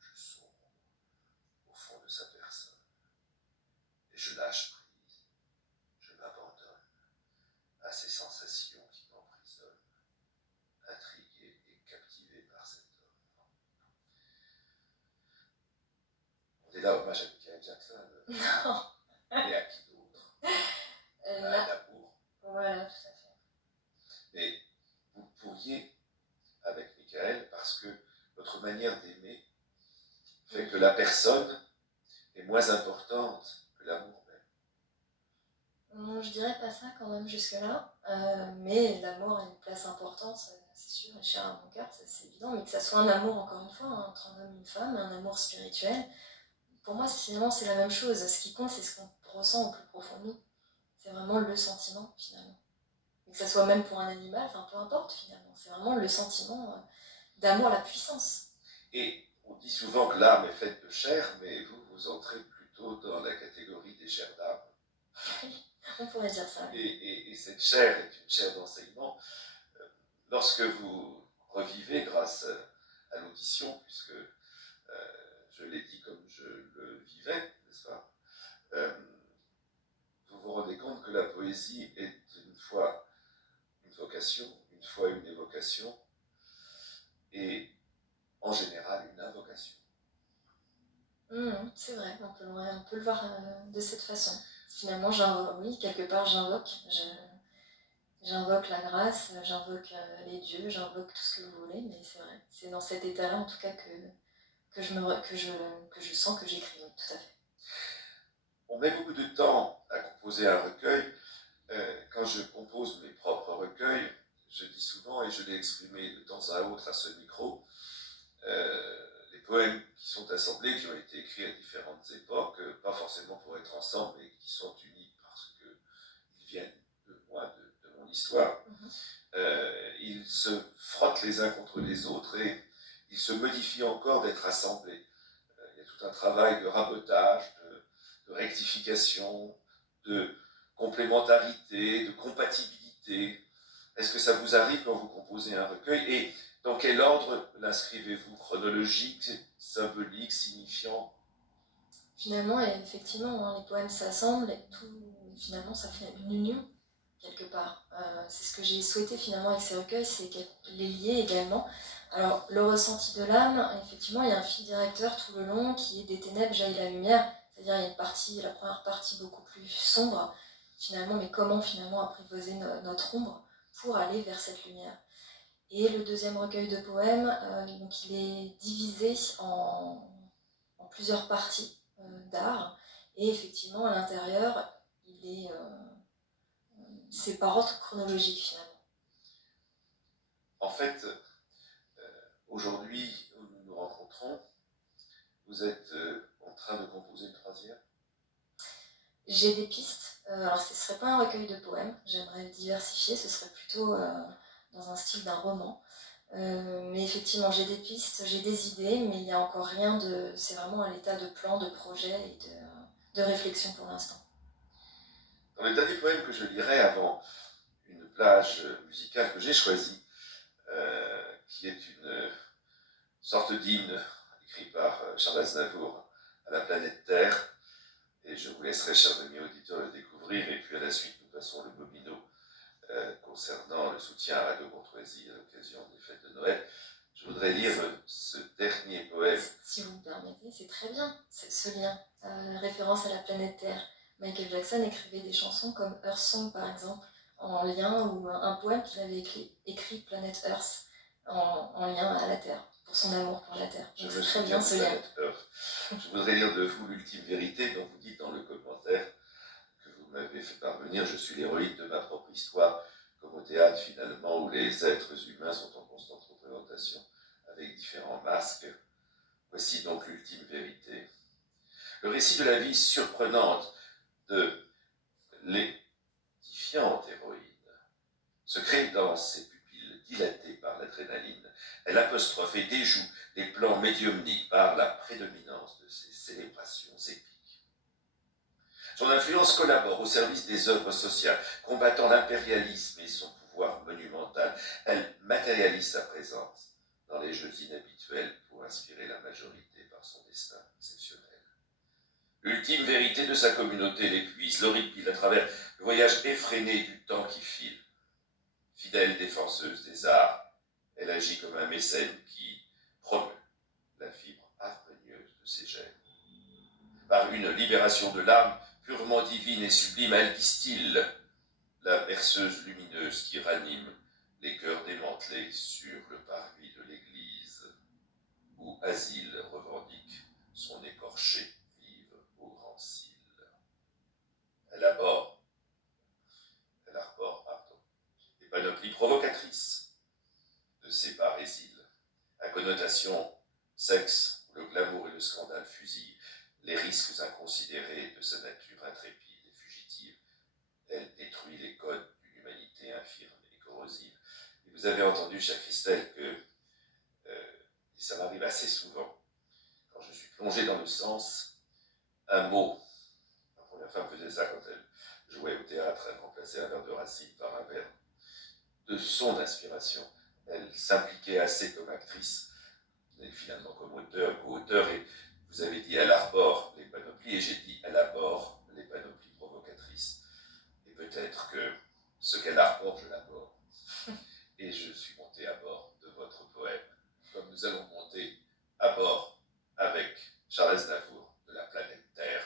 Je sombre au fond de sa personne, et je lâche prise, je m'abandonne à ces sensations qui m'emprisonnent, intrigué et captivé par cet homme. On est là, hommage à Michael Jackson. Non. Et à qui d'autre? À l'amour. Voilà, tout à fait. Mais vous pourriez, avec Michael, parce que votre manière d'aimer fait que la personne est moins importante que l'amour même. Non, je dirais pas ça quand même jusque-là, mais l'amour a une place importante, c'est sûr, et cher à mon cœur, ça, c'est évident, mais que ça soit un amour, encore une fois, entre un homme et une femme, un amour spirituel, pour moi, finalement, c'est la même chose. Ce qui compte, c'est ce qu'on ressent au plus profond de nous. C'est vraiment le sentiment, finalement. Et que ça soit même pour un animal, enfin, peu importe, finalement. C'est vraiment le sentiment d'amour, la puissance. Et on dit souvent que l'âme est faite de chair, mais vous entrez plutôt dans la catégorie des chairs d'âme. Oui, on pourrait dire ça. Et cette chair est une chair d'enseignement. Lorsque vous revivez grâce à l'audition, puisque je l'ai dit comme je le vivais, n'est-ce pas, vous vous rendez compte que la poésie est une fois une vocation, une fois une évocation, et en général une invocation. C'est vrai, on peut le voir de cette façon. Finalement, oui, quelque part, j'invoque la grâce, j'invoque les dieux, j'invoque tout ce que vous voulez, mais c'est vrai, c'est dans cet état-là, en tout cas, que je sens que j'écris, oui, tout à fait. On met beaucoup de temps à composer un recueil. Quand je compose mes propres recueils, je dis souvent, et je l'ai exprimé de temps à autre à ce micro, les poèmes qui sont assemblés, qui ont été écrits à différentes époques, pas forcément pour être ensemble, mais qui sont unis parce qu'ils viennent de moi, de mon histoire. Ils se frottent les uns contre les autres et ils se modifient encore d'être assemblés. Il y a tout un travail de rabotage, de rectification, de complémentarité, de compatibilité. Est-ce que ça vous arrive quand vous composez un recueil? Et dans quel ordre l'inscrivez-vous? Chronologique, symbolique, signifiant? Finalement, et effectivement, les poèmes s'assemblent et finalement, ça fait une union, quelque part. C'est ce que j'ai souhaité finalement avec ces recueils, c'est les lier également. Alors, le ressenti de l'âme, effectivement, il y a un fil directeur tout le long qui est des ténèbres jaillit la lumière. C'est-à-dire, il y a la première partie beaucoup plus sombre, finalement, mais comment finalement apprivoiser notre ombre pour aller vers cette lumière. Et le deuxième recueil de poèmes, donc il est divisé en plusieurs parties d'art, et effectivement, à l'intérieur, c'est par ordre chronologique, finalement. En fait, aujourd'hui, où nous nous rencontrons, vous êtes en train de composer une troisième? J'ai des pistes. Alors, ce ne serait pas un recueil de poèmes, j'aimerais le diversifier, ce serait plutôt dans un style d'un roman. Mais effectivement, j'ai des pistes, j'ai des idées, mais il n'y a encore rien de... C'est vraiment à l'état de plan, de projet et de réflexion pour l'instant. Dans le dernier poème que je lirai avant une plage musicale que j'ai choisie, qui est une sorte d'hymne écrit par Charles Aznavour à la planète Terre, et je vous laisserai, chers amis auditeurs, le découvrir, et puis à la suite, nous passons le bobino concernant le soutien à Radio Courtoisie à l'occasion des fêtes de Noël. Je voudrais lire ce dernier poème. Si vous me permettez, c'est très bien, ce lien, référence à la planète Terre. Michael Jackson écrivait des chansons comme Earth Song, par exemple, en lien, ou un poème qu'il avait écrit Planet Earth, en lien à la Terre, pour son amour pour la Terre. Je c'est très bien ce lien. Je voudrais lire de vous l'ultime vérité dont vous dites dans le commentaire que vous m'avez fait parvenir: je suis l'héroïne de ma propre histoire, comme au théâtre finalement, où les êtres humains sont en constante représentation avec différents masques. Voici donc l'ultime vérité. Le récit de la vie surprenante de l'édifiante héroïne se crée dans ses pupilles dilatées par l'adrénaline. Elle apostrophe et déjoue des plans médiumniques par la prédominance de ses célébrations épiques. Son Son influence collabore au service des œuvres sociales, combattant l'impérialisme et son pouvoir monumental. Elle matérialise sa présence dans les jeux inhabituels pour inspirer la majorité par son destin exceptionnel. L'ultime vérité de sa communauté l'épuise, l'horripile à travers le voyage effréné du temps qui file. Fidèle défenseuse des arts, elle agit comme un mécène qui promeut la fibre harmonieuse de ses gènes. Par une libération de l'âme purement divine et sublime, elle distille la berceuse lumineuse qui ranime les cœurs démantelés sur le parvis de l'église, où Asile revendique son écorché vive au grand cil. Elle arbore, des panoplies provocatrices de ses parésils, à connotation sexe, où le glamour et le scandale fusillent les risques inconsidérés de sa nature intrépide et fugitive. Elle détruit les codes d'une humanité infirme et corrosive. Et vous avez entendu, chère Christelle, que, et ça m'arrive assez souvent, quand je suis plongé dans le sens, un mot, ma première femme faisait ça quand elle jouait au théâtre, elle remplaçait un vers de Racine par un vers de son inspiration. Elle s'impliquait assez comme actrice, et finalement comme co-auteur, et vous avez dit elle arbore les panoplies, et j'ai dit elle arbore les panoplies provocatrices. Et peut-être que ce qu'elle arbore, je l'arbore. Et je suis monté à bord de votre poème, comme nous allons monter à bord avec Charles Aznavour de la planète Terre,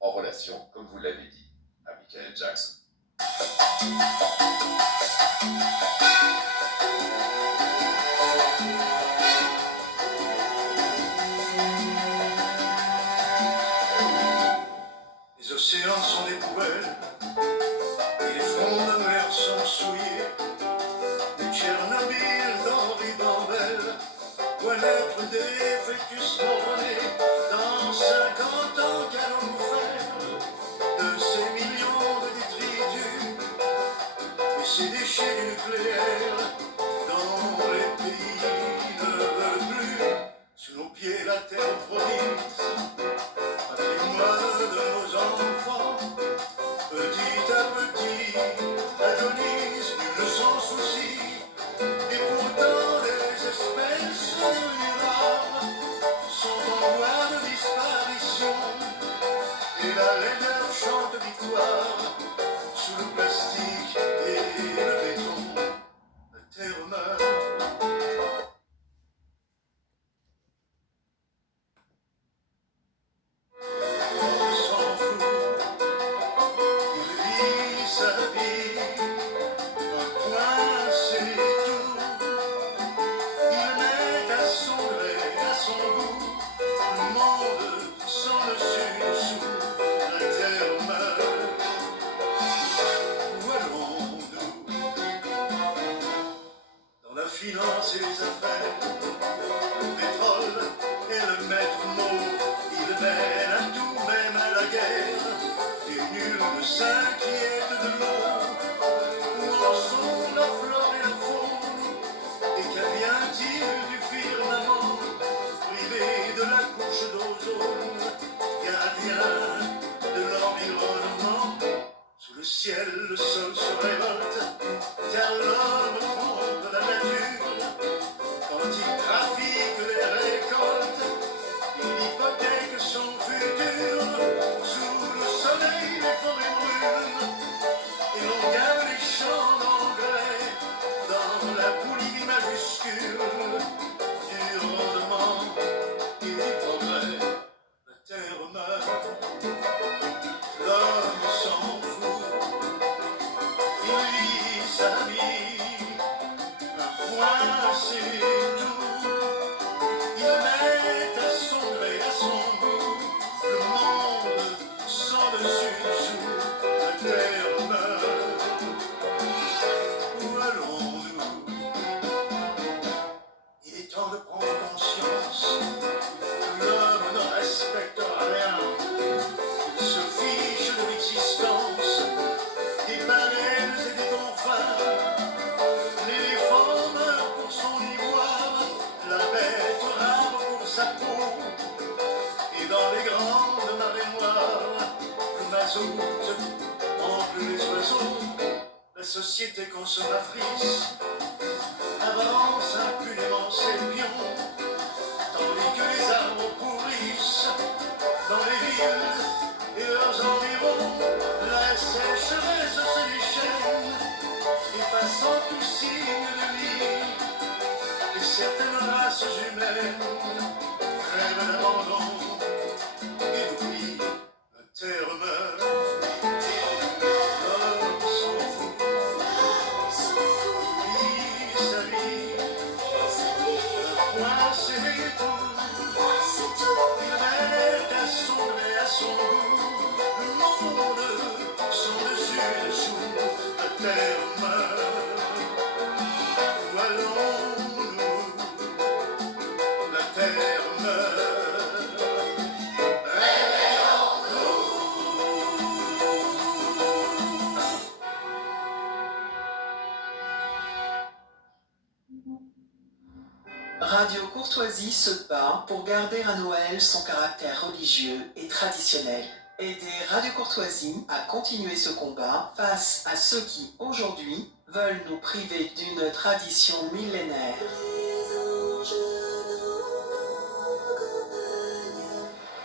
en relation, comme vous l'avez dit, à Michael Jackson. Les océans sont des poubelles, et les fonds de mer sont souillés. De Tchernobyl d'Henri Bambel, voient naître des fœtus morts-nés. Dans 50 ans, qu'allons-nous faire de ces millions de détritus et ces déchets du nucléaire dont les pays ne veulent plus? Sous nos pieds, la terre promise, patrimoine de nos enfants, petit à petit, agonise, nul ne s'en soucie, et pourtant les espèces devenues rares sont en voie de disparition, et la laideur chante victoire sous le plastique et le béton. La terre meurt. Finance et les affaires, le pétrole est le maître mot, il mène à tout, même à la guerre, et nul ne s'inquiète de l'eau, où en sont la flore et la faune, et qu'advient-il du firmament, privé de la couche d'ozone, gardien de l'environnement? Sous le ciel, le sol se révolte, car l'homme trompe la nature. Quand il trafique les récoltes, il hypothèque son futur. Sous le soleil, les forêts brûlent, et l'on gagne les champs d'engrais dans la boulimie majuscule du rendement et du progrès. La terre meurt, l'homme s'en fout, il vit sa vie, un point c'est tout. Il met à son gré, à son goût, le monde sans dessus-dessous. La terre meurt, où allons-nous? Il est temps de prendre conscience que l'homme ne respecte rien. Il se fiche de l'existence des baleines et des dauphins. L'éléphant meurt pour son ivoire, la bête rare pour sa peau. Et dans les grandes marées noires, le mazout, entre les oiseaux, la société consommatrice avance impunément ses pions, tandis que les arbres pourrissent dans les villes et leurs environs. La sécheresse se déchaîne, effaçant tout signe de vie, et certaines races humaines rêvent d'abandon et d'oubli. La terre meurt, l'homme s'en fout, vit sa vie, point c'est tout. Il met à son gré, à son goût, le monde, son dessus-dessous. La terre meurt, où allons-nous? La terre meurt. Radio Courtoisie se bat pour garder à Noël son caractère religieux et traditionnel. Aider Radio Courtoisie à continuer ce combat face à ceux qui, aujourd'hui, veulent nous priver d'une tradition millénaire.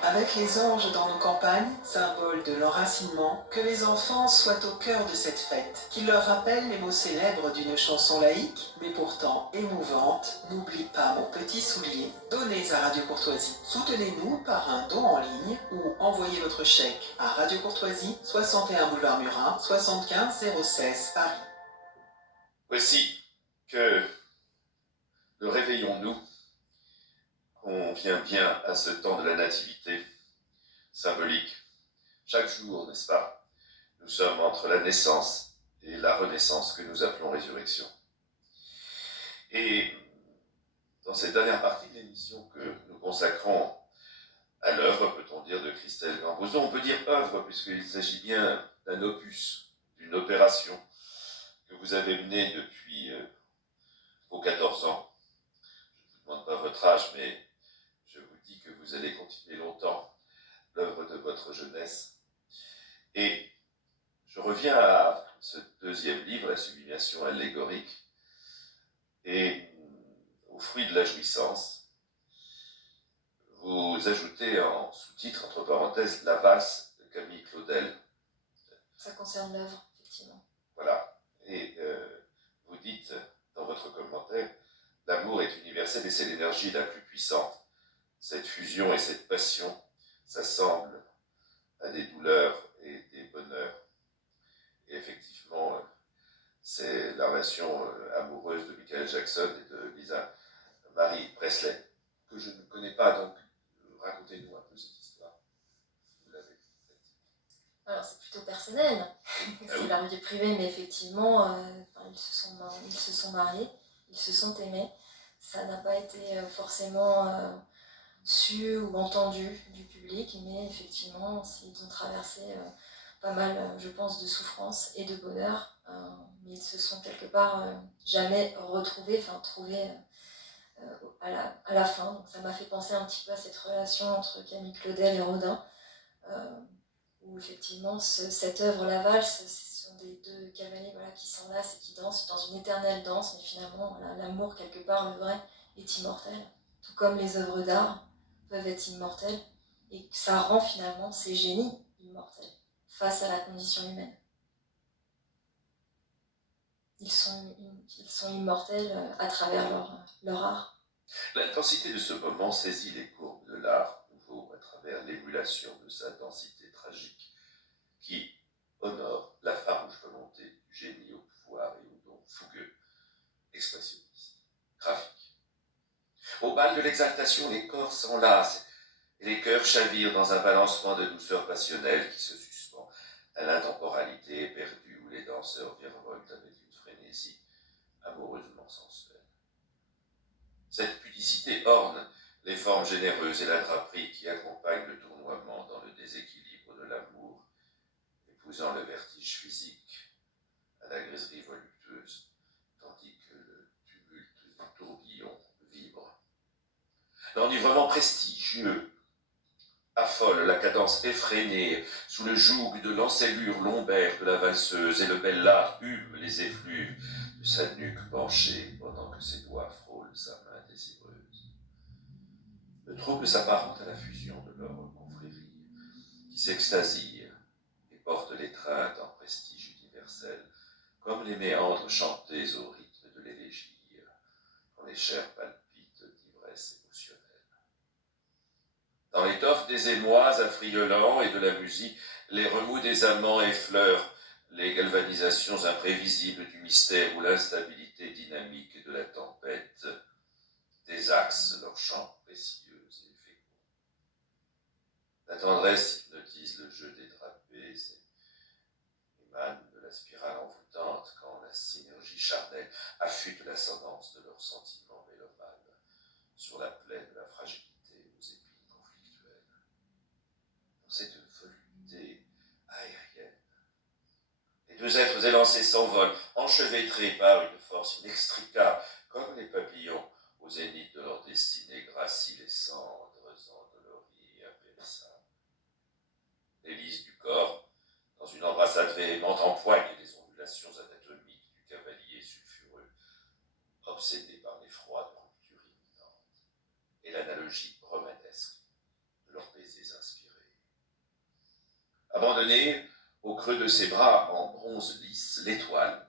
Avec les anges dans nos campagnes, symbole de l'enracinement, que les enfants soient au cœur de cette fête, qui leur rappelle les mots célèbres d'une chanson laïque, mais pourtant émouvante. N'oublie pas mon petit soulier. Donnez à Radio Courtoisie. Soutenez-nous par un don en ligne ou envoyez votre chèque à Radio Courtoisie, 61 boulevard Murat, 75 016 Paris. Voici que le réveillons-nous convient bien à ce temps de la nativité symbolique. Chaque jour, n'est-ce pas, nous sommes entre la naissance et la renaissance que nous appelons résurrection. Et dans cette dernière partie de l'émission que nous consacrons à l'œuvre, peut-on dire, de Christelle Gambozo, on peut dire œuvre puisqu'il s'agit bien d'un opus, d'une opération que vous avez menée depuis vos 14 ans. Je ne vous demande pas votre âge, mais je vous dis que vous allez continuer longtemps l'œuvre de votre jeunesse. Et je reviens à ce deuxième livre, La sublimation allégorique, et au fruit de la jouissance, vous ajoutez en sous-titre, entre parenthèses, La valse de Camille Claudel. Ça concerne l'œuvre, effectivement. Voilà. Et vous dites dans votre commentaire, l'amour est universel et c'est l'énergie la plus puissante. Cette fusion et cette passion s'assemblent à des douleurs et des bonheurs. Et effectivement, c'est la relation amoureuse de Michael Jackson et de Lisa Marie Presley, que je ne connais pas, donc racontez-nous un peu cette histoire. Vous l'avez faite. Alors c'est plutôt personnel, c'est leur vie privée, mais effectivement, ils se sont mariés, ils se sont aimés. Ça n'a pas été forcément su ou entendu du public, mais effectivement, ils ont traversé pas mal, je pense, de souffrance et de bonheur, mais ils se sont quelque part jamais trouvés à la fin. Donc ça m'a fait penser un petit peu à cette relation entre Camille Claudel et Rodin, où effectivement cette œuvre, la valse, ce sont des deux cavaliers qui s'enlacent et qui dansent dans une éternelle danse, mais finalement l'amour quelque part, le vrai, est immortel, tout comme les œuvres d'art peuvent être immortelles, et ça rend finalement ces génies immortels face à la condition humaine. Ils sont immortels à travers leur art. L'intensité de ce moment saisit les courbes de l'art nouveau à travers l'émulation de sa densité tragique qui honore la farouche volonté du génie au pouvoir et au don fougueux, expressionniste, graphique. Au bal de l'exaltation, les corps s'enlacent et les cœurs chavirent dans un balancement de douceur passionnelle qui se suspend à l'intemporalité éperdue où les danseurs virevoltent avec une frénésie amoureusement sensuelle. Cette pudicité orne les formes généreuses et la draperie qui accompagnent le tournoiement dans le déséquilibre de l'amour, épousant le vertige physique à la griserie voluptueuse, tandis que le tumulte du tourbillon vibre. L'enivrement prestigieux affole la cadence effrénée sous le joug de l'encelure lombaire de la valseuse, et le bel lard hume les effluves de sa nuque penchée pendant que ses doigts frôlent sa main désireuse. Le trouble s'apparente à la fusion de leurs confréries qui s'extasient et portent l'étreinte en prestige universel, comme les méandres chantés au rythme de l'élégie, quand les chairs palpitent d'ivresse émotionnelle. Dans l'étoffe des émois affriolants et de la musique, les remous des amants effleurent les galvanisations imprévisibles du mystère ou l'instabilité dynamique de la tempête désaxe leurs chants précieux et féconds. La tendresse hypnotise le jeu des drapés et émane de la spirale envoûtante quand la synergie charnelle affûte l'ascendance de leurs sentiments mélomanes sur la plaie de la fragilité aux épines conflictuelles. Dans cette volupté aérienne, les deux êtres élancés s'envolent, enchevêtrés par une force inextricable, comme les papillons au zénith de leur destinée gracient les cendres endolories et impérissables. L'hélice du corps, dans une embrassade véhémente, empoigne les ondulations anatomiques du cavalier sulfureux, obsédé par l'effroi de rupture imminente, et l'analogie romanesque de leurs baisers inspirés. Abandonné au creux de ses bras en bronze lisse, l'étoile,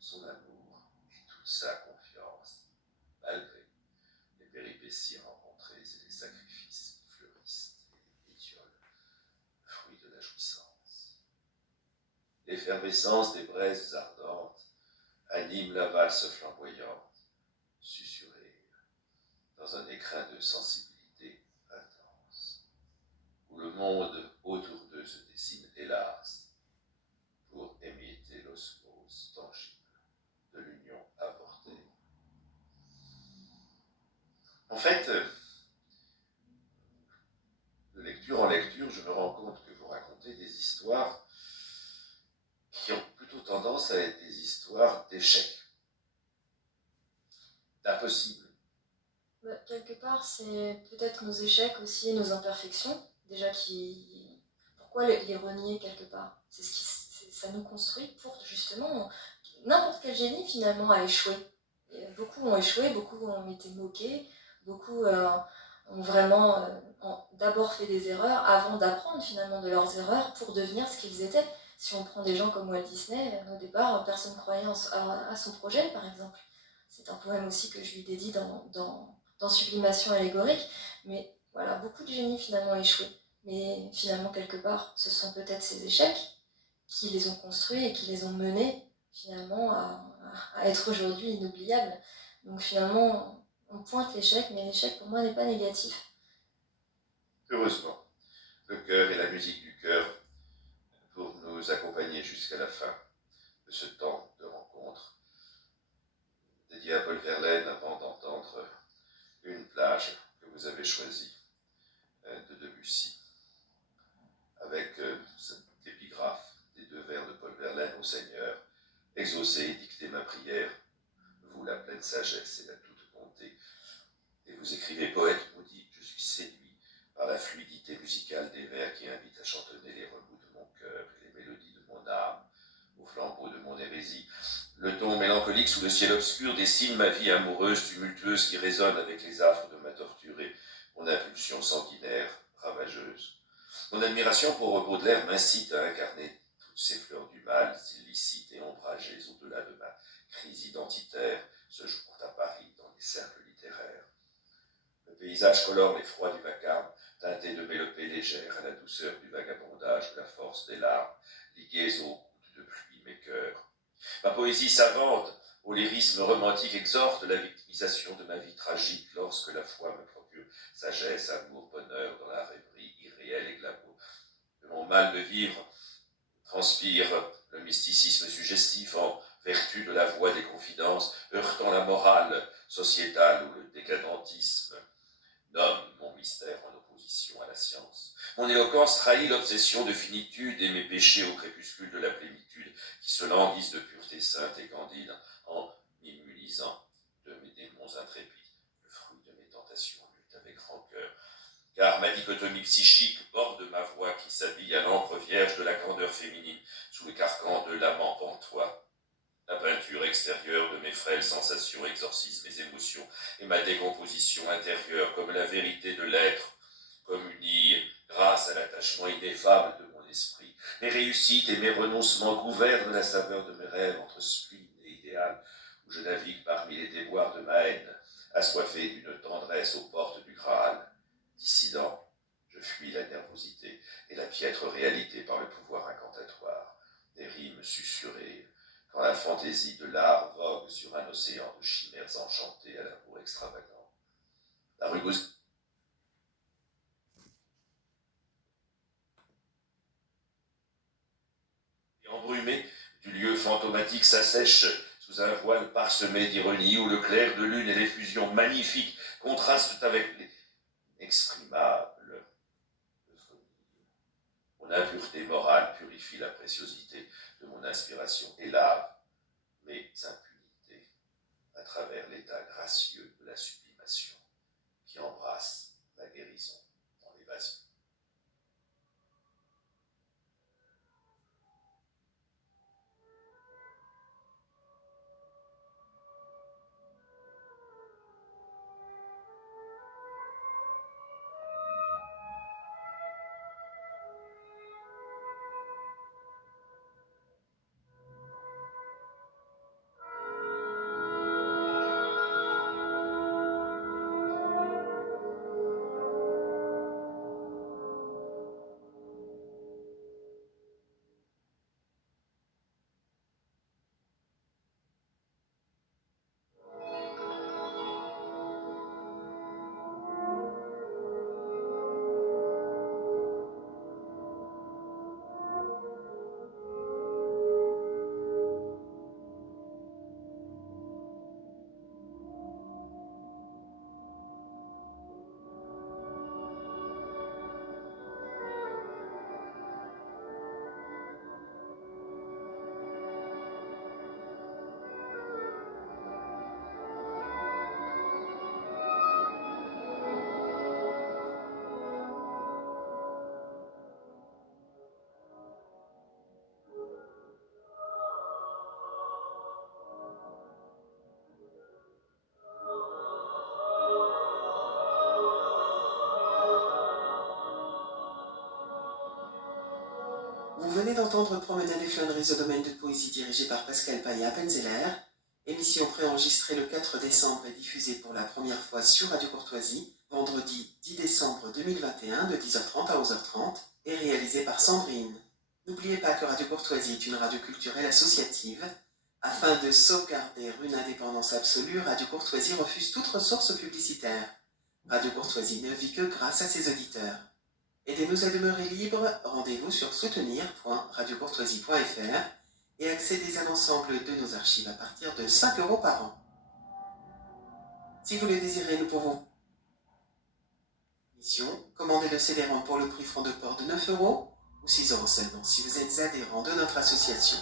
son amour et toute sa confiance, malgré les péripéties rencontrées et les sacrifices qui fleurissent et étiolent le fruit de la jouissance. L'effervescence des braises ardentes anime la valse flamboyante, susurrée dans un écrin de sensibilité intense, où le monde autour d'eux se dessine hélas pour émietter l'osmose tangible de l'union avortée. En fait, de lecture en lecture, je me rends compte que vous racontez des histoires qui ont plutôt tendance à être des histoires d'échecs, d'impossibles. Quelque part, c'est peut-être nos échecs aussi, nos imperfections, déjà pourquoi les renier quelque part? Ça nous construit pour justement... N'importe quel génie finalement a échoué. Et beaucoup ont échoué, beaucoup ont été moqués, beaucoup ont vraiment d'abord fait des erreurs avant d'apprendre finalement de leurs erreurs pour devenir ce qu'ils étaient. Si on prend des gens comme Walt Disney, au départ, personne ne croyait à son projet, par exemple. C'est un poème aussi que je lui dédie dans Sublimation allégorique. Mais voilà, beaucoup de génies finalement ont échoué. Mais finalement, quelque part, ce sont peut-être ces échecs qui les ont construits et qui les ont menés finalement à être aujourd'hui inoubliables. Donc finalement, on pointe l'échec, mais l'échec pour moi n'est pas négatif. Heureusement, le cœur et la musique du cœur pour nous accompagner jusqu'à la fin de ce temps de rencontre dédié à Paul Verlaine avant d'entendre une plage que vous avez choisie de Debussy avec cette épigraphe des deux vers de Paul Verlaine au Seigneur: exaucez, dictez ma prière, vous la pleine sagesse et la toute bonté. Et vous écrivez: poète maudit, je suis séduit par la fluidité musicale des vers qui invitent à chantonner les remous de mon cœur et les mélodies de mon âme au flambeau de mon hérésie. Le ton mélancolique sous le ciel obscur dessine ma vie amoureuse tumultueuse qui résonne avec les affres de ma torture et mon impulsion sanguinaire ravageuse. Mon admiration pour Baudelaire m'incite à incarner toutes ces fleurs du mal illicites et ombragées au-delà de ma crise identitaire ce jour à Paris dans les cercles littéraires. Le paysage colore les froids du vacarme, teinté de mélopées légères à la douceur du vagabondage de la force des larmes, liguées aux gouttes de pluie mes cœurs. Ma poésie savante, au lyrisme romantique, exhorte la victimisation de ma vie tragique lorsque la foi me procure sagesse, amour, bonheur dans la rêverie irréelle et glamour de mon mal de vivre. Transpire le mysticisme suggestif en vertu de la voix des confidences, heurtant la morale sociétale où le décadentisme nomme mon mystère en opposition à la science. Mon éloquence trahit l'obsession de finitude et mes péchés au crépuscule de la plénitude, qui se languissent de pureté sainte et candide, en m'immunisant de mes démons intrépides. Le fruit de mes tentations lutte avec rancœur, car ma dichotomie psychique borde ma voix qui s'habille à l'encre vierge de la candeur féminine, sous le carcan de l'amant pantois. La peinture extérieure de mes frêles sensations exorcise mes émotions et ma décomposition intérieure comme la vérité de l'être, comme unie grâce à l'attachement ineffable de mon esprit. Mes réussites et mes renoncements gouvernent la saveur de mes rêves entre spleen et idéal, où je navigue parmi les déboires de ma haine, assoiffé d'une tendresse aux portes du Graal. Dissident, je fuis la nervosité et la piètre réalité par le pouvoir incantatoire des rimes susurrées, quand la fantaisie de l'art vogue sur un océan de chimères enchantées à l'amour extravagant. La rugosité embrumée du lieu fantomatique s'assèche sous un voile parsemé d'ironie où le clair de lune et l'effusion magnifique contrastent avec les inexprimables euphonies. Mon impureté morale purifie la préciosité de mon inspiration et lave mes impunités à travers l'état gracieux de la sublimation qui embrasse la guérison dans l'évasion. Vous venez d'entendre Promenade et flâneries au domaine de poésie dirigé par Pascal Paya-Penzeller, émission préenregistrée le 4 décembre et diffusée pour la première fois sur Radio Courtoisie, vendredi 10 décembre 2021 de 10h30 à 11h30 et réalisée par Sandrine. N'oubliez pas que Radio Courtoisie est une radio culturelle associative. Afin de sauvegarder une indépendance absolue, Radio Courtoisie refuse toute ressource publicitaire. Radio Courtoisie ne vit que grâce à ses auditeurs. Aidez-nous à demeurer libres, rendez-vous sur soutenir.radiocourtoisie.fr et accédez à l'ensemble de nos archives à partir de 5 € par an. Si vous le désirez, nous pouvons commander le CD-ROM pour le prix franc de port de 9 € ou 6 € seulement si vous êtes adhérent de notre association.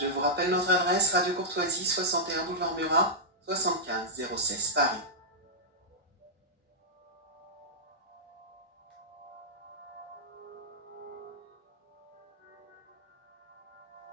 Je vous rappelle notre adresse, Radio Courtoisie, 61 boulevard Murat, 75 016 Paris.